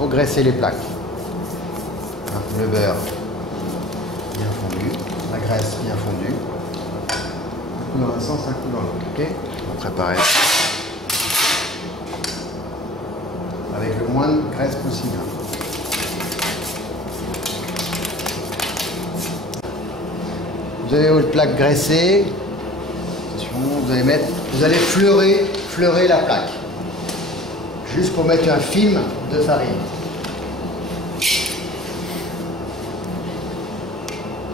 pour graisser les plaques. Le beurre bien fondu, la graisse bien fondue. Un coup dans un sens, un coup dans l'autre. Ok? On va préparer avec le moins de graisse possible. Vous avez votre plaque graissée. Vous allez fleurer la plaque. Juste pour mettre un film de farine.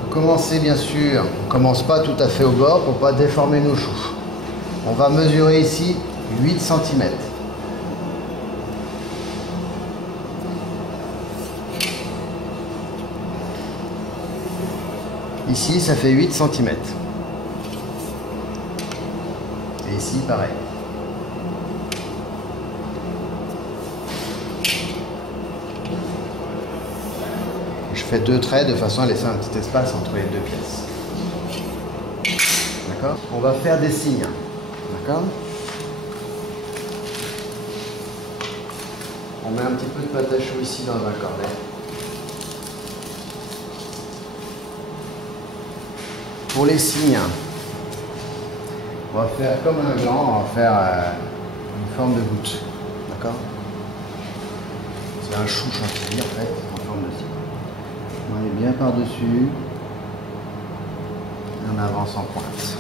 Vous commencez bien sûr, on ne commence pas tout à fait au bord pour ne pas déformer nos choux. On va mesurer ici 8 cm. Ici, ça fait 8 cm. Et ici, pareil. Je fais 2 traits de façon à laisser un petit espace entre les deux pièces. D'accord? On va faire des signes. D'accord? On met un petit peu de pâte à choux ici dans un cornet. Pour les signes, on va faire comme un gland, on va faire une forme de goutte. D'accord? C'est un chou chantilly en fait, en forme de signe. On est bien par-dessus. Et on avance en pointe.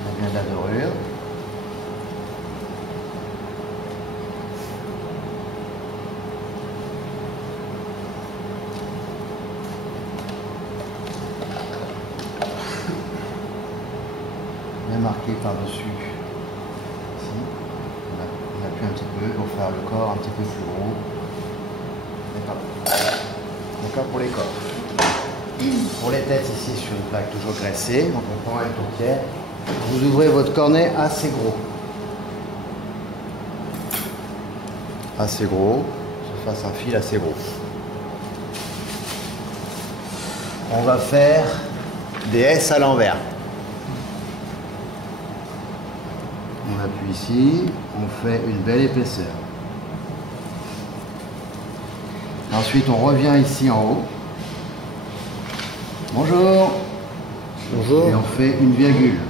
On a bien de la dorure. Bien marqué par-dessus. Ici, on appuie un petit peu pour faire le corps un petit peu plus gros. D'accord pour les corps. Pour les têtes ici sur une plaque toujours graissée, donc on prend une tourtière. Vous ouvrez votre cornet assez gros. Assez gros, je fasse un fil assez gros. On va faire des S à l'envers. On appuie ici, on fait une belle épaisseur. Ensuite, on revient ici en haut. Bonjour. Bonjour. Et on fait une virgule.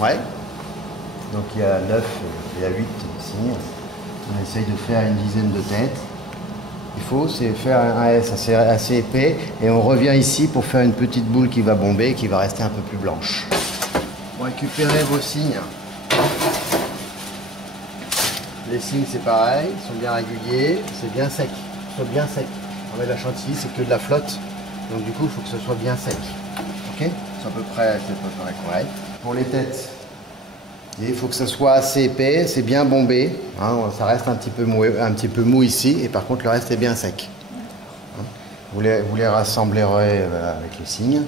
Ouais. Donc il y a 9, il y a 8 signes. On essaye de faire une dizaine de têtes. Il faut, c'est faire un S assez épais. Et on revient ici pour faire une petite boule qui va bomber et qui va rester un peu plus blanche. Vous récupérez vos signes. Les signes c'est pareil, ils sont bien réguliers, c'est bien sec. Ils sont bien secs. On met la chantilly, c'est que de la flotte. Donc du coup, il faut que ce soit bien sec. Ok? C'est à peu près correct. Pour les têtes, il faut que ça soit assez épais, c'est bien bombé. Hein, ça reste un petit peu mou ici, et par contre le reste est bien sec. Hein, vous les rassemblerez avec les signes.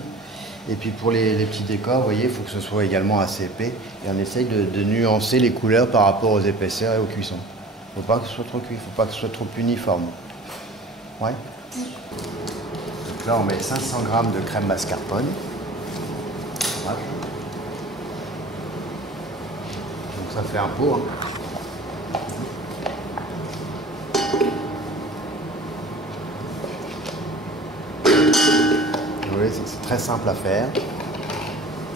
Et puis pour les petits décors, vous voyez, il faut que ce soit également assez épais. Et on essaye de nuancer les couleurs par rapport aux épaisseurs et aux cuissons. Il ne faut pas que ce soit trop cuit, il ne faut pas que ce soit trop uniforme. Ouais. Donc là, on met 500 g de crème mascarpone. Voilà. Donc ça fait un pot. Hein. Vous voyez, c'est très simple à faire.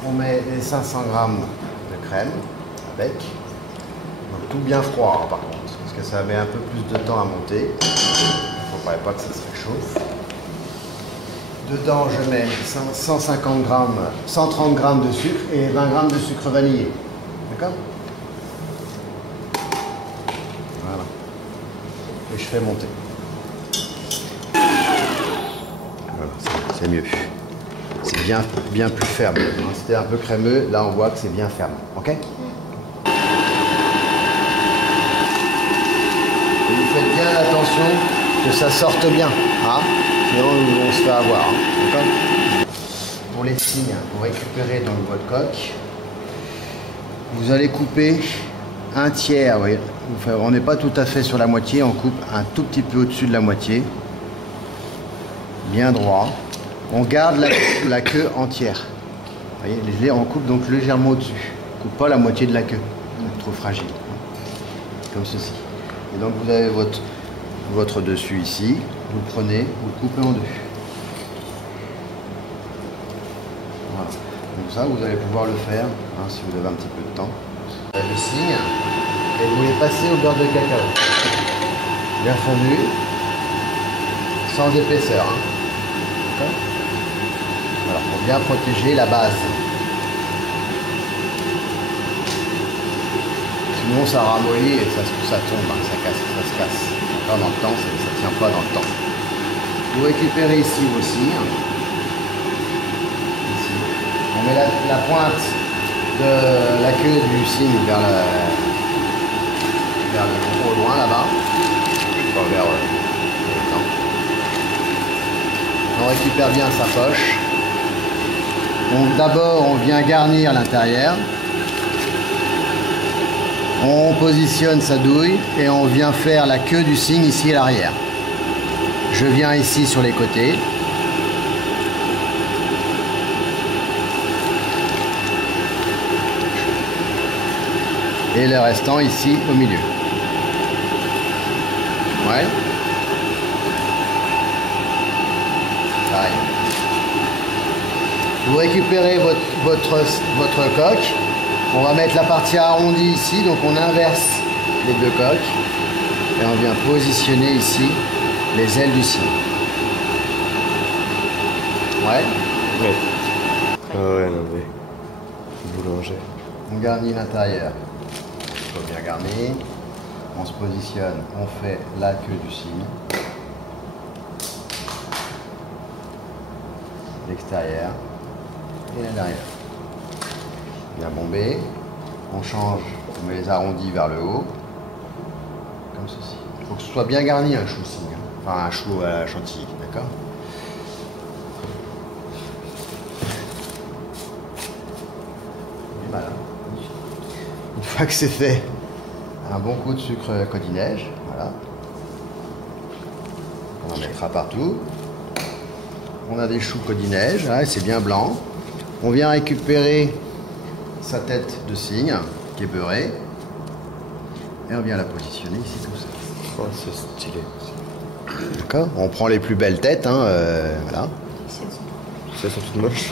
On met les 500 g de crème avec. Donc tout bien froid hein, par contre, parce que ça met un peu plus de temps à monter. Il ne faudrait pas que ça se réchauffe. Dedans, je mets 150 g, 130 g de sucre et 20 g de sucre vanillé. D'accord? Voilà. Et je fais monter. Voilà, c'est mieux. C'est bien plus ferme. C'était un peu crémeux, là on voit que c'est bien ferme. Ok? Et vous faites bien attention. attention que ça sorte bien. Hein, sinon on se fait avoir. Hein, d'accord. Pour les signes, vous récupérez donc votre coque. Vous allez couper un tiers. Oui. On n'est pas tout à fait sur la moitié, on coupe un tout petit peu au-dessus de la moitié. Bien droit. On garde la queue entière. Vous voyez, on coupe donc légèrement au-dessus. On ne coupe pas la moitié de la queue. C'est trop fragile. Comme ceci. Et donc vous avez votre dessus ici. Vous le prenez, vous le coupez en deux. Voilà. Donc ça, vous allez pouvoir le faire hein, si vous avez un petit peu de temps. Le signe. Et vous les passez au beurre de cacao. Bien fondu. Sans épaisseur. Hein. Voilà, pour bien protéger la base. Sinon ça ramollit et ça tombe, hein, ça casse, ça se casse. Encore dans le temps, ça ne tient pas dans le temps. Vous récupérez ici vos signes. Ici. On met la pointe de la queue du cygne vers au loin là-bas. Pas vers le temps. On récupère bien sa poche. D'abord, on vient garnir l'intérieur. On positionne sa douille et on vient faire la queue du cygne ici à l'arrière. Je viens ici sur les côtés. Et le restant ici au milieu. Ouais. Pareil. Vous récupérez votre coque. On va mettre la partie arrondie ici, donc on inverse les deux coques. Et on vient positionner ici les ailes du cygne. Ouais. Ouais. Ah ouais, non mais... boulanger. On garnit l'intérieur. Il faut bien garnir. On se positionne, on fait la queue du cygne. L'extérieur et l'intérieur. Bien bombé. On change, on met les arrondis vers le haut. Comme ceci. Il faut que ce soit bien garni un chou cygne. Hein. Enfin un chou à la chantilly, d'accord? Voilà. Une fois que c'est fait, un bon coup de sucre codinège, voilà. On en mettra partout. On a des choux codinège, hein, c'est bien blanc. On vient récupérer sa tête de cygne qui est beurrée. Et on vient la positionner ici comme ça. Oh, c'est stylé. D'accord. On prend les plus belles têtes, hein, voilà. Elles sont toutes moches.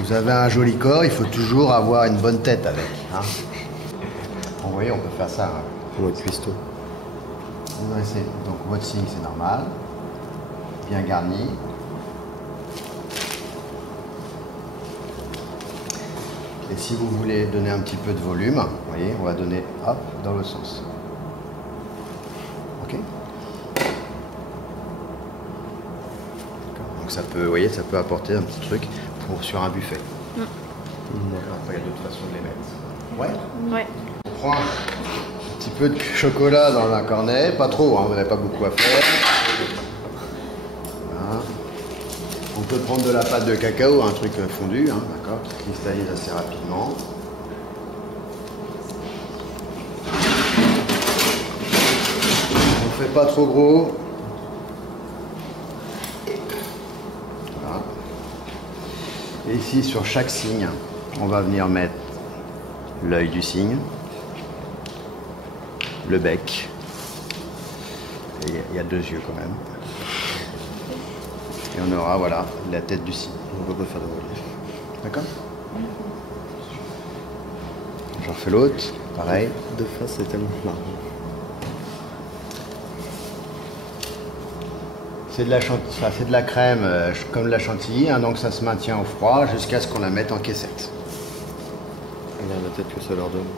Vous avez un joli corps, il faut toujours avoir une bonne tête avec. Hein. Vous voyez, on peut faire ça. Hein. En mode cuistot. Vous dressez donc votre cygne, c'est normal. Bien garni. Et si vous voulez donner un petit peu de volume, vous voyez, on va donner hop dans le sens. Ok. Donc ça peut, vous voyez, ça peut apporter un petit truc sur un buffet. Après, il y a d'autres façons de les mettre. Ouais. Ouais. On prend un petit peu de chocolat dans un cornet, pas trop, hein, vous n'avez pas beaucoup à faire. Voilà. On peut prendre de la pâte de cacao, un truc fondu, hein, d'accord, qui cristallise assez rapidement. On ne fait pas trop gros. Voilà. Et ici, sur chaque cygne, on va venir mettre l'œil du cygne, le bec. Et il y a deux yeux quand même. Et on aura, voilà, la tête du cygne. On peut pas faire de relief. D'accord. J'en refais l'autre, pareil. De face, c'est tellement marrant. C'est de la crème comme de la chantilly, hein, donc ça se maintient au froid jusqu'à ce qu'on la mette en caissette. Regarde la tête que ça leur donne.